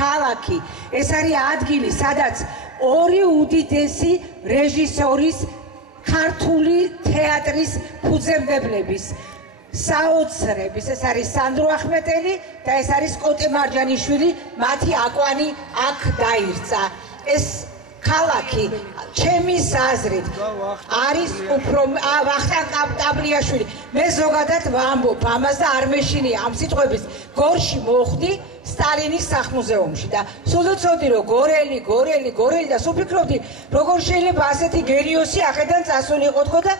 ქალაქი, ეს არის ადგილი, სადაც ორი უდიდესი რეჟისორის ქართული თეატრის ფუძემდებლების საოცრების, ეს არის სანდრო ახმეტელი და ეს არის კოტე მარჯანიშვილი, მათი აკვანი აქ დაირწა. ეს ქალაქი ჩემის აზრით არის უფრო ვახტანგ ტაბლიაშვილი. მე ზოგადად ვამბობ ამას და არ მეშინია ამ სიტყვების გორში მოხვდი სტალინის სახლ-მუზეუმში და სულ ვცოდი რომ გორელი და სულ ვფიქრობდი როგორ შეიძლება ასეთი გენიოსი ახედან წასულიყო თქო და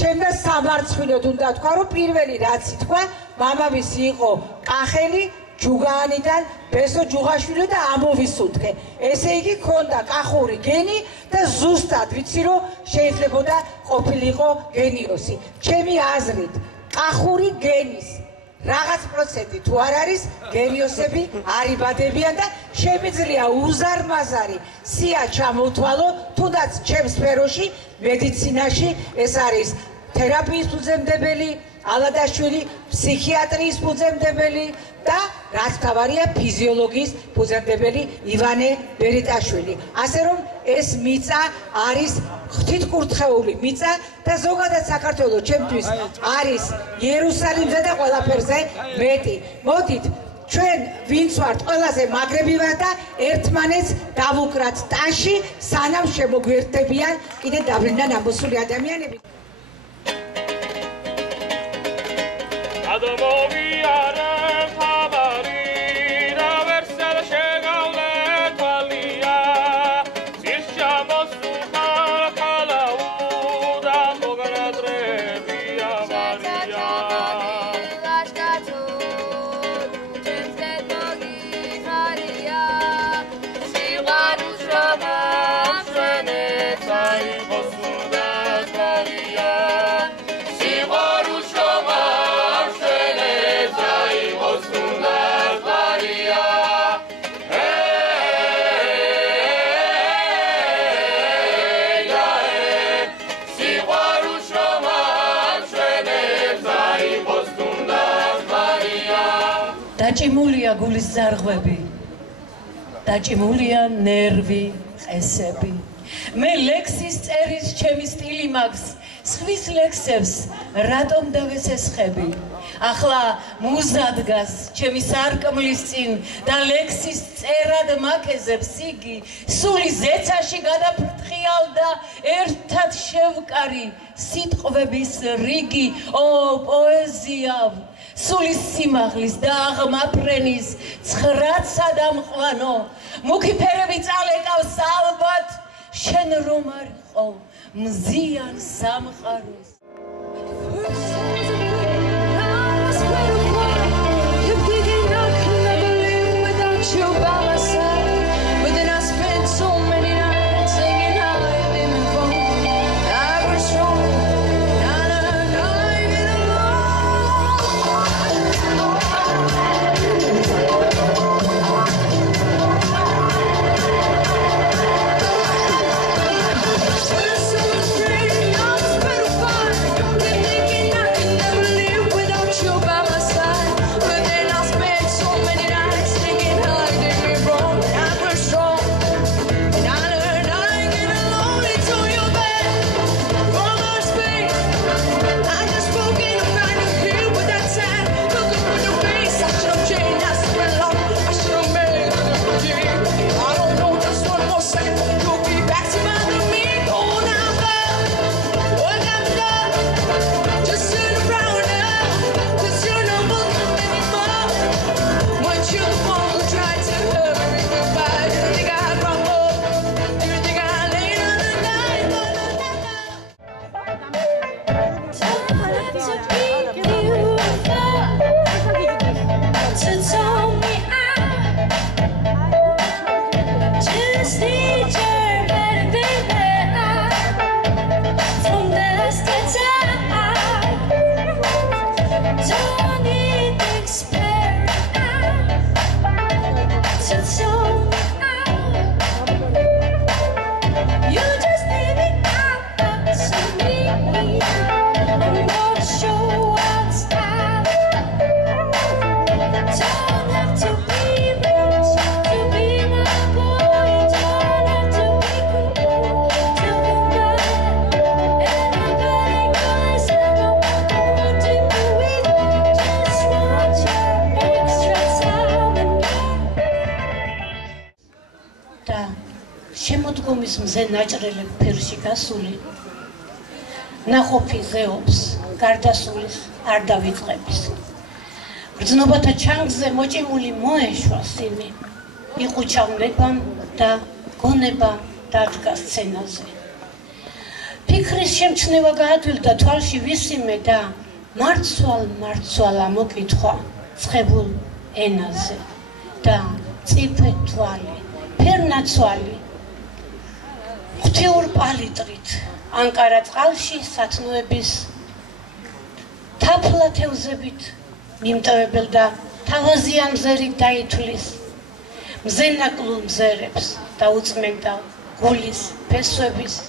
ჩემდა სამარცხვინოდ უნდა თქვა რომ პირველი რაც ითქვა მამამისი იყო კახელი ჯუგაანიდან ბესო ჯუღაშვილი და ამოვისუნთქე. ესე იგი ქონდა კახური გენი და ზუსტად ვიცი რომ შეიძლებოდა ყოფილიყო გენიოსი. ჩემი აზრით კახური გენის რაღაც პროცენტი თუ არ არის გენიოსები არ იბადებიან და შემიძლია უზარმაზარი სია ჩამოვთვალო თუნდაც ჩემს სფეროში მედიცინაში ეს არის თერაპიის ფუძემდებელი ალადაშვილი, ფსიქიატრიის ფუძემდებელი და რაც თავარია ფიზიოლოგიის ფუძემდებელი ივანე ბერიტაშვილი. ასე რომ ეს მიწა არის ღვთითკურთხეული მიწა და ზოგადად საქართველოს ჩემთვის არის იერუსალიმზე და ყველაფერზე მეტი. მოდით ჩვენ ვინც ვართ ყველაზე მაგრები ვართ და ერთმანეთს დავუკრათ ტანში სანამ შემოგვერთდებიან კიდე დაბლიდან ამოსული ადამიანები. დაჭიმულია გულის ზარღვები, დაჭიმულია ნერვი, ყესები. მე ლექსის წერის ჩემი სტილი მაქვს, სხვის ლექსებს რატომ დავესესხები? ახლა მუზა დგას ჩემი სარკმლის წინ და ლექსის წერად მაკეზებს იგი, სული ზეცაში გადაფრთხიალ და ერთად შევკარი სიტყვების რიგი, ო პოეზია სულის სიმაღლის და აღმაფრენის ცხრაცა დამყვანო მუქი ფერები წალეკავს ალბათ შენ რომ არ იყო მზიან სამყაროს To be ალბომის მზე ნაჭრელებ ფერში გასული ნახოფი ზეობს გარდასulis არ დავიწყების გრძნობათა ჩანგზე მოჭიმული მოეშვა სიმი იყუჩა მებამ და გონება დადგა სცენაზე ფიქრის შემჩნევა გაადვილდა თვალში ვისიმე და მარცვალ ამოკითხვა ცხებულ ენაზე და წიფე თვალი ფერნაცვალი ღვთიურ პალიტრით ანკარა წყალში სათნოების თაფლა თევზებით მიმტევებელ და თავაზიან მზერით დაითვლის მზენაკლულ მზერებს და უწმენდა გულის ფესვების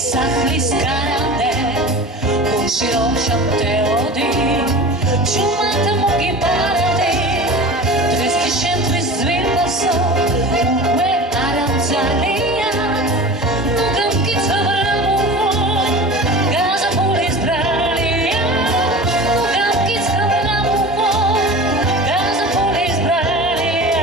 სახლის გარამდე გულშიო შემტეოდი ჩუმად მოგიპარდი დღეს კი შემთრის ზვირბასო უკვე არ ამძალია ნუ გამკიცა ბრამუღო გაზაფულის ბრალია ნუ გამკიცა ბრამუღო გაზაფულის ბრალია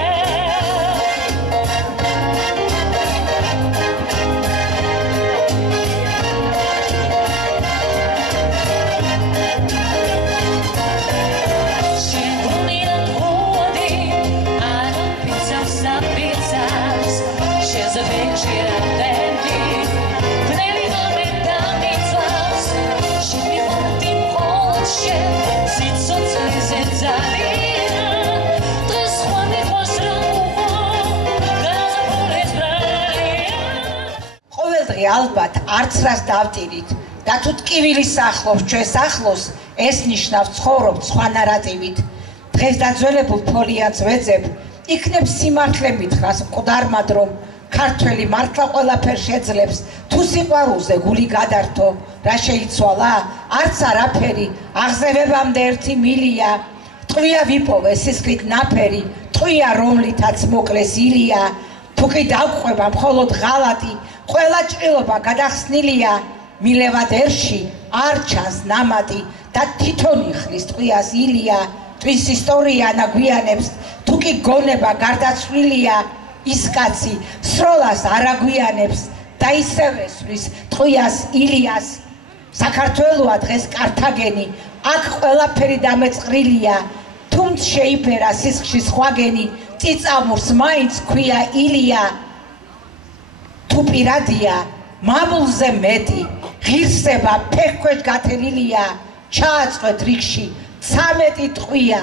ალბათ არც რას დავტირით და თუ ტკივილის ახლოს ჩვენს ახლოს ეს ნიშნავს ცხოვრობ სხვა ნარატივით დღეს დაძველებულ ფოლიანს ვეძებ იქნებ სიმართლე მითხრას მკვდარმად რომ ქართველი მართლა ყველაფერს შეძლებს თუ სიყვარულზე გული გადართო რა შეიცვალა არც არაფერი აღზევებამდე ერთი მილია ტყვია ვიპოვე სისხლით ნაფერი ტყვია რომლითაც მოკლეს ილია თუ კი დავყვება მხოლოდ ღალატი ყველა ჭრილობა გადახსნილია მილევად ერში არ ჩანს ნამატი და თვითონ იხრის ტყვიას ილია ტყვის ისტორია ნაგვიანებს თუ კი გონება გარდაცვლილია ის კაცი სროლას არ აგვიანებს და ისევე სვრის ტყვიას ილიას საქართველოა დღეს კართაგენი აქ ყველაფერი დამეწყრილია თუმც შეიფერა სისხლში სხვაგენი წიწამურს მაინც ქვია ილია თუ პირადია მამულზე მეტი ღირსება ფეხქვეშ გათელილია ჩააწყვეთ რიგში 13 ტყვია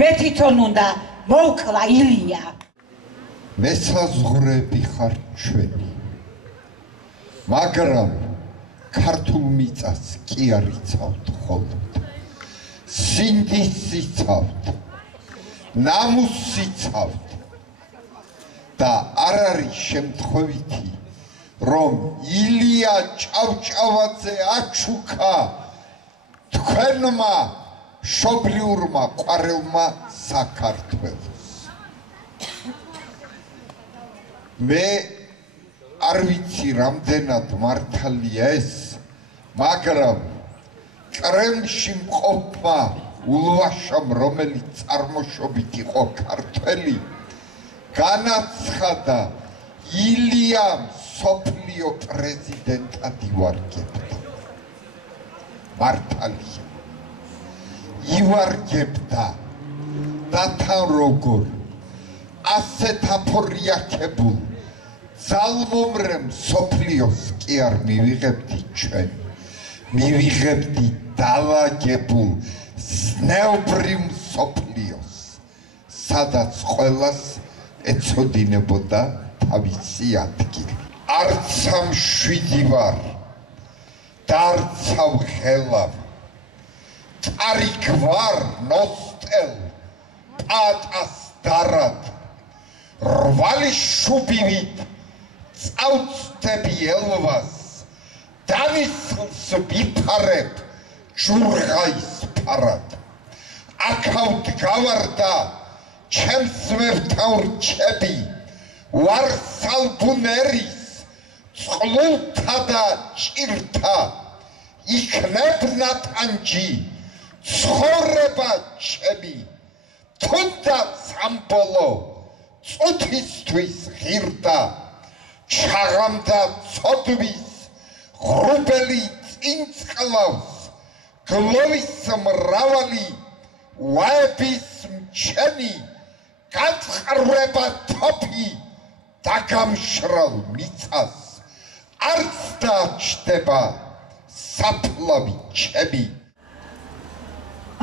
მე თვითონ უნდა მოვკლა ილია მესაზღვრები ხარ ჩვენი მაგრამ ქართულ მიწას კი არ იცავთ ხოლმე სინდის იცავთ ნამუსს იცავთ და არ არის შემთხვევითი რომ ილია ჭავჭავაძე აჩუქა თქვენმა მშობლიურმა ყვარელმა საქართველოს მე არ ვიცი რამდენად მართალია ეს მაგრამ კრემლში მყოფმა ულვაშამ რომელიც წარმოშობით იყო ქართველი განაცხადა ილია სოფლიო პრეზიდენტად ივარგებდა მართალია ივარგებდა და თან როგორ ასეთ აფორიაქებულ ძალმომრემ სოფლიოს კი არ მივიღებდი ჩვენ მივიღებდი დალაგებულ ზნეობრივ სოფლიოს სადაც ყველას ეცოდინებოდა თავისი ადგილი არც სამშვიდი ვარ და არც ამხელავ ტარიქ ვარ ნოსტელ პატას დარად რვალი შუბივით წავწდები ელვას დავისხლს ვიფარებ ჯურღაის ფარად აქავთ გავარდა ჩემს მევთაურჩები ვარსალბუნერის წყლულთა და ჭირთა იქნებ ნატანჯი ცხოვრება ჩემი თუნდაც ამბოლო წუთისთვის ღირდა ჩაღამდა ცოდვის ღრუბელი წინწყლავს გლოვის მრავალი ვაების მჩენი გაწყრება თოფი დაგამშრალ მიწას არც დაჩდება საფლავი ჩემი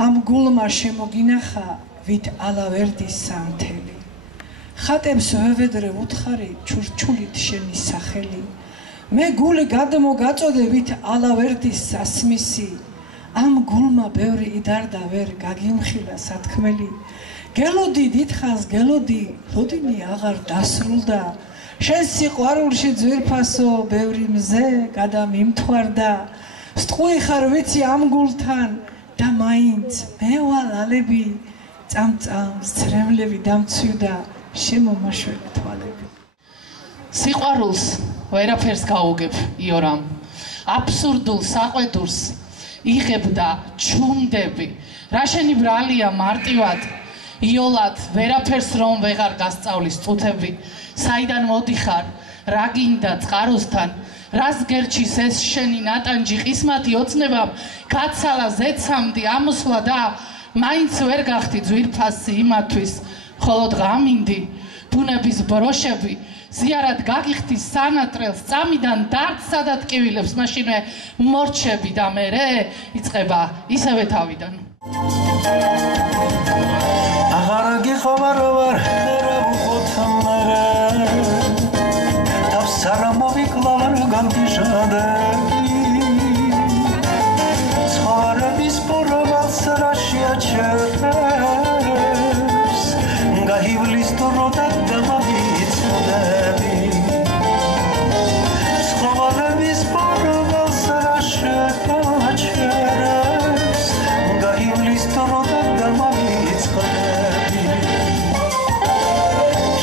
ამ გულმა შემოგინახა ვით ალავერდის სამთელი ხატებს ვევედრე უთხარი ჩურჩულით შენი სახელი მე გული გადმოგაწოდე ვით ალავერდის სასმისი ამ გულმა ბევრი იდარდა ვერ გაგიმხილა სათქმელი გელოდი დიდხანს გელოდი ლოდინი აღარ დასრულდა შენ სიყვარულში ძვირფასო ბევრი მზე გადამიმთვარდა სტყვი ხარ ვიცი ამ გულთან და მაინც მე ვალალები წამწამს ცრემლები დამცვიდა შემომაშველი თვალები სიყვარულს ვერაფერს გაუგებ იორამ აბსურდულ საყვედურს იღებ და ჩუმდები რა შენი ბრალია მარტივად იოლად ვერაფერს რომ ვეღარ გასწავლის წუთები საიდან მოდიხარ რა გინდა წყაროსთან რას გერჩის ეს შენი ნატანჯი ყისმათი ოცნებამ გაცალა ზეცამდი ამოსვლა და მაინც ვერ გახდი ძვირფასი იმათვის ხოლოდ ღამინდი ბუნების ბროშები ზიარად გაგიხდის სანატრელს წამიდან დარდსა და ტკივილებს მაშინვე მორჩები და მერე იწყება ისევე თავიდან აღარ გიხოვარ რა უხოთმერე თავს არა მოვიკლავარ გამგიჟადე ცხოვრების პორვალს რა შეაჩერებს გაივლის თოროდა დამავიწყდები ცხოვრების პორვალს რა შეაჩერებს გაივლის თოროდა დამავიწყდები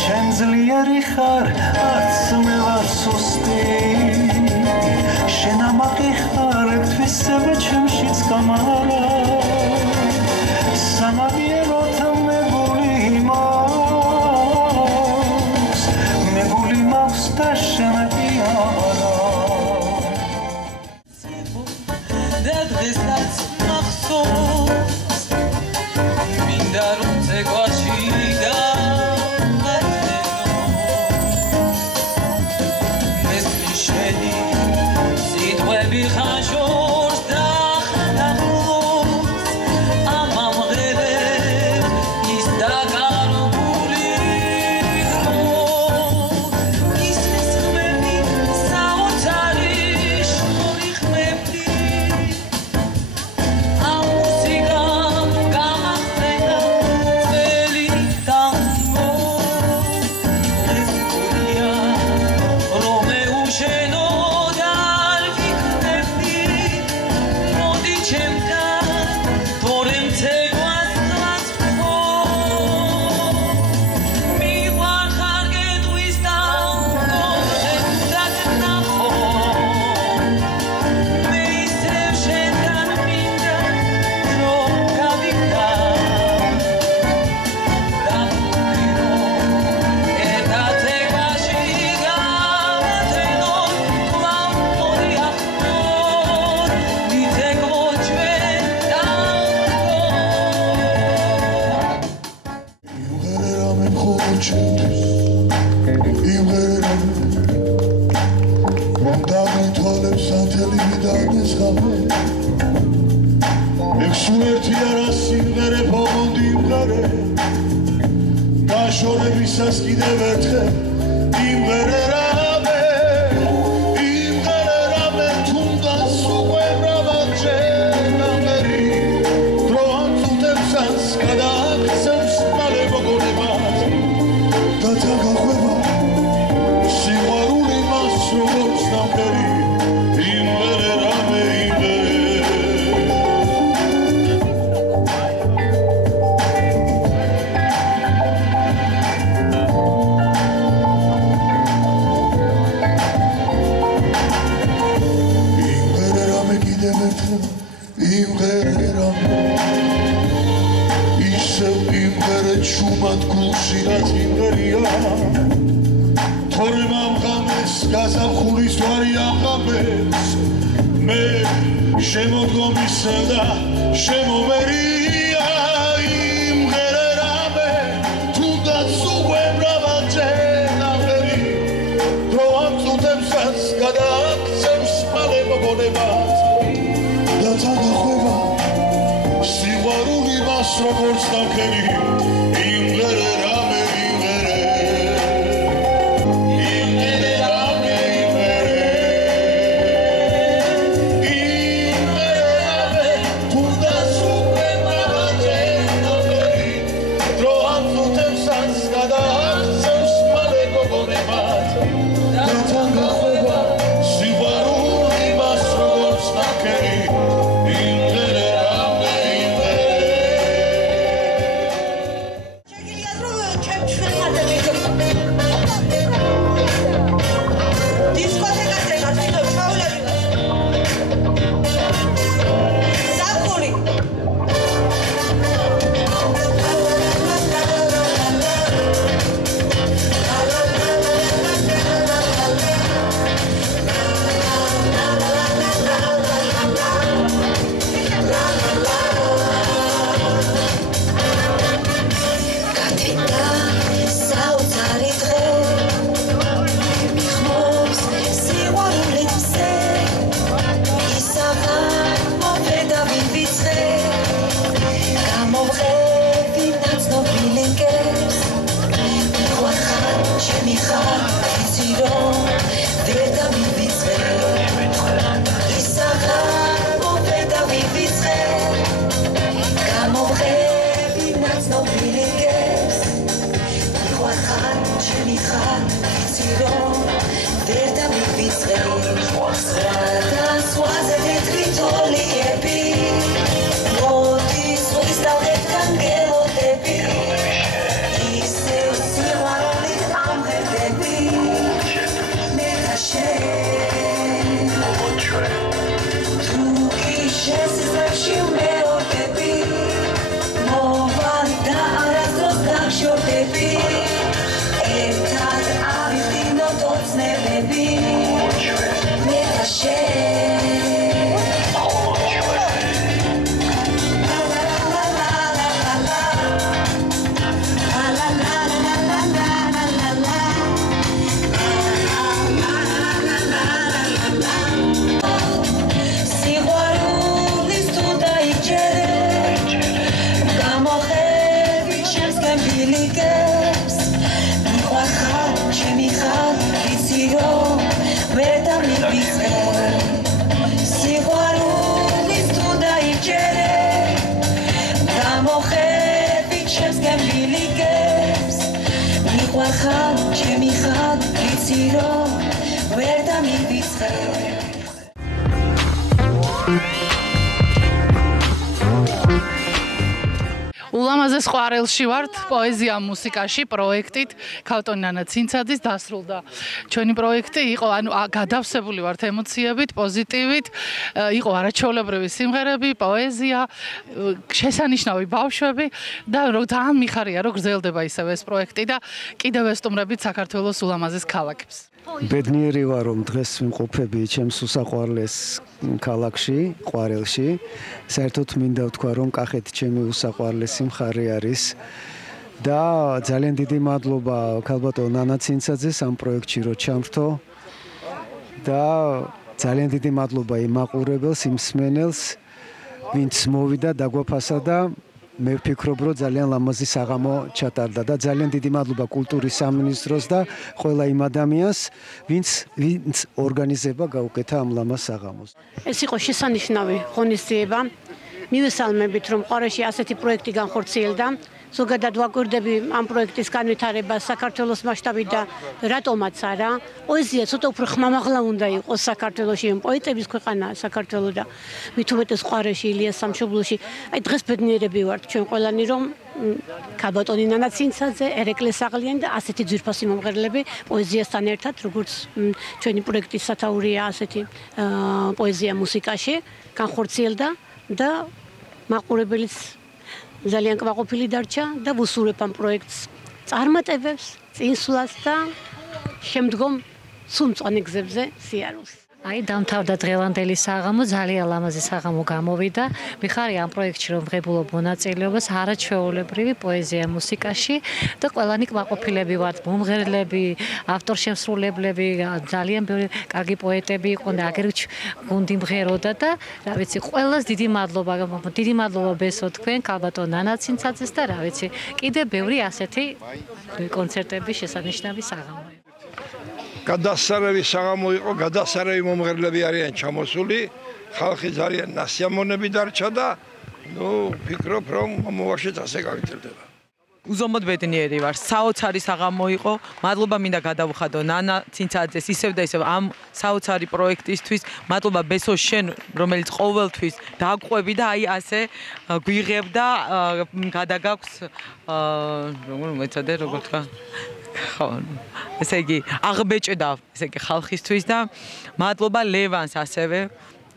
შენ ძლიერი ხარ არც მე ვარ სუსტი შენ ამაყი ხარ ერთვისებ ჩემშიც გამარა სამაგიეროთ მე გული მაქვს და შენ იარა და დღესაც მახსოვს მინდა რომ წეგვაში ხაშორს და ხდახულობს ამამღერე ის დაგარგული ის ხმები საოცარი შორი ხმები ამ მუსიკა გამახსენა წელი დამო ეს გულია რომ ეუშენო შორებისას კიდევ ერთხელ იმღერე რამე თუნდაც უკვე მრავალჯერ ნამერი დრო ამწუთებსაც გადააქცევს მალე მოგონებად და დაგახვევა სიყვარული მას როგორც ნამგერი იმღერე რამე იმღერე რამე ისევ იმღერე ჩუმად გულში რაც იმღერია თორემ ამ ღამეს გაზაფხულის ვარი ამ ღამეს მე შემოდგომისა და შემომერია იმღერერამე თუნდაც უკვე მრავალჯერ ამღერი დრო ამ წუთებსაც გადააქცევს მალე მოგონებას და თან გახვევა სიყვარული მას როგორც დამქერი იმღერერამე ულამაზეს ყვარელში ვართ პოეზია მუსიკაში პროექტით ქავტონი ნანა ცინცაძის დასრულდა ჩვენი პროექტი იყო ანუ გადავსებული ვართ ემოციებით პოზიტივით იყო არაჩვეულებრივი სიმღერები პოეზია შესანიშნავი ბავშვები და ძალიან მიხარია რომ გრძელდება ისევ ეს პროექტი და კიდევ ესტუმრებით საქართველოს ულამაზეს ქალაქებს ბედნიერი ვარ რომ დღეს ვიმყოფები ჩემს უსაყვარლეს ქალაქში, ყვარელში. საერთოდ მინდა ვთქვა რომ კახეთი ჩემი უსაყვარლესი მხარე არის და ძალიან დიდი მადლობა ქალბატონ ნანა ცინცაძეს ამ პროექტში რომ ჩამრთო და ძალიან დიდი მადლობა იმ მაყურებელს, იმ მსმენელს, ვინც მოვიდა დაგვაფასა და მე ვფიქრობ რომ ძალიან ლამაზი საღამო ჩატარდა და ძალიან დიდი მადლობა კულტურის სამინისტროს და ყველა იმ ადამიანს ვინც ორგანიზება გაუკეთა ამ ლამაზ საღამოს. ეს იყო შესანიშნავი ღონისძიება. მივესალმებით რომ ყვარელში ასეთი პროექტი განხორციელდა. ზოგადად ვაკვირდები ამ პროექტის განვითარებას საქართველოს მასშტაბით და რატომაც არა. პოეზია ცოტა უფრო ხმამაღლა უნდა იყოს საქართველოში, პოეტების ქვეყანაა საქართველო და მით უმეტეს ყვარელში ილიას სამშობლოში. აი დღეს ბედნიერები ვართ ჩვენ ყველანი რომ ქალბატონი ნანა ცინცაძე, ერეკლე საღლიანი და ასეთი ძვირფასი მომღერლები პოეზიასთან ერთად, როგორც ჩვენი პროექტის სათაურია ასეთი პოეზია მუსიკაში განხორციელდა და მაყურებელიც ძალიან კმაყოფილი დარჩა და ვუსურვებ ამ პროექტს წარმატებებს, წინსვლას და შემდგომ სულ მწვანე გზებზე სიარულს. აი დამთავრდა დღევანდელი საღამო, ძალიან ლამაზი საღამო გამოვიდა. მიხარი ამ პროექტში რომ ვღებულობ მონაწილეობას არაჩვეულებრივი პოეზია მუსიკაში და ყველანი კმაყოფილები ვართ, მომღერლები, ავტორშემსრულებლები, ძალიან ბევრი კარგი პოეტები იყვნენ და აგერჩ გუნდი მღეროდა და რა ვიცი, ყველას დიდი მადლობა ბესო თქვენ, ქალბატონ ნანა ცინცაძეს და რა ვიცი, კიდე ბევრი ასეთი კონცერტების შესანიშნავი საღამოა. გადასარევი საღამო იყო, გადასარევი მომღერლები არიან ჩამოსული, ხალხი ძალიან ნასიამონები დარჩა და ვფიქრობ, რომ მომავალშიც ასე გაგრძელდება. უზომოდ ბედნიერი ვარ. საოცარი საღამო იყო. მადლობა მინდა გადავუხადო ნანა ცინცაძეს ისევ და ისევ ამ საოცარი პროექტისთვის. მადლობა ბესო შენ, რომელიც ყოველთვის დაგყვები და აი ასე გვიღებ და გადაგაქვს როგორ მეცადე როგორ თქვა ხო, ესე იგი აღბეჭდა ესე იგი ხალხისთვის და მადლობა ლევანს ასევე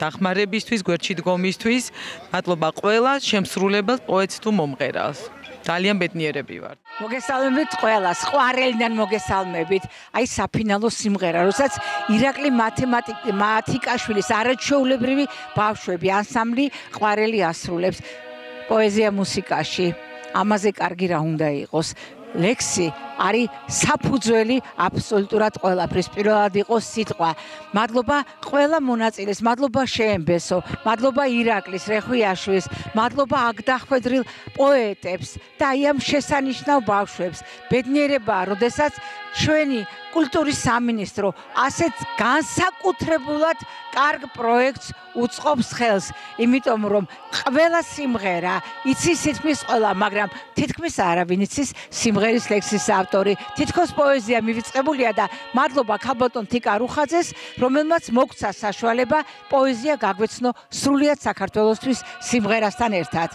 დახმარებისთვის, გვერდში დგომისთვის, მადლობა ყველა შემსრულებელს, პოეტს თუ მომღერალს. ძალიან ბედნიერები ვარ. მოგესალმებით ყველას, ყვარელიდან მოგესალმებით. აი საფინალო სიმღერა, როდესაც ირაკლი მათიკაშვილის არაჩვეულებრივი ბავშვები ანსამბლი ყვარელი ასრულებს პოეზია მუსიკაში. ამაზე კარგი რა უნდა იყოს. ლექსი არის საფუძველი აბსოლუტურად ყველაფრის. პირველად იყო სიტყვა. მადლობა ყველა მონაწილეს, მადლობა შენ ბესო, მადლობა ირაკლის რეხვიაშვილის, მადლობა აქ დახვედრილ პოეტებს და აი ამ შესანიშნავ ბავშვებს. ბედნიერებაა, როდესაც ჩვენი კულტურის სამინისტრო ასეთ განსაკუთრებულად კარგ პროექტს უწყობს ხელს, იმიტომ რომ ყველა სიმღერა იცის თითქმის ყველა, მაგრამ თითქმის არავინ იცის სიმღერის ლექსის ავტორი. თითქოს პოეზია მივიწყებულია და მადლობა ქალბატონ თიკა რუხაძეს, რომელმაც მოგცა საშუალება პოეზია გაგვეცნო სრულიად საქართველოსთვის სიმღერასთან ერთად.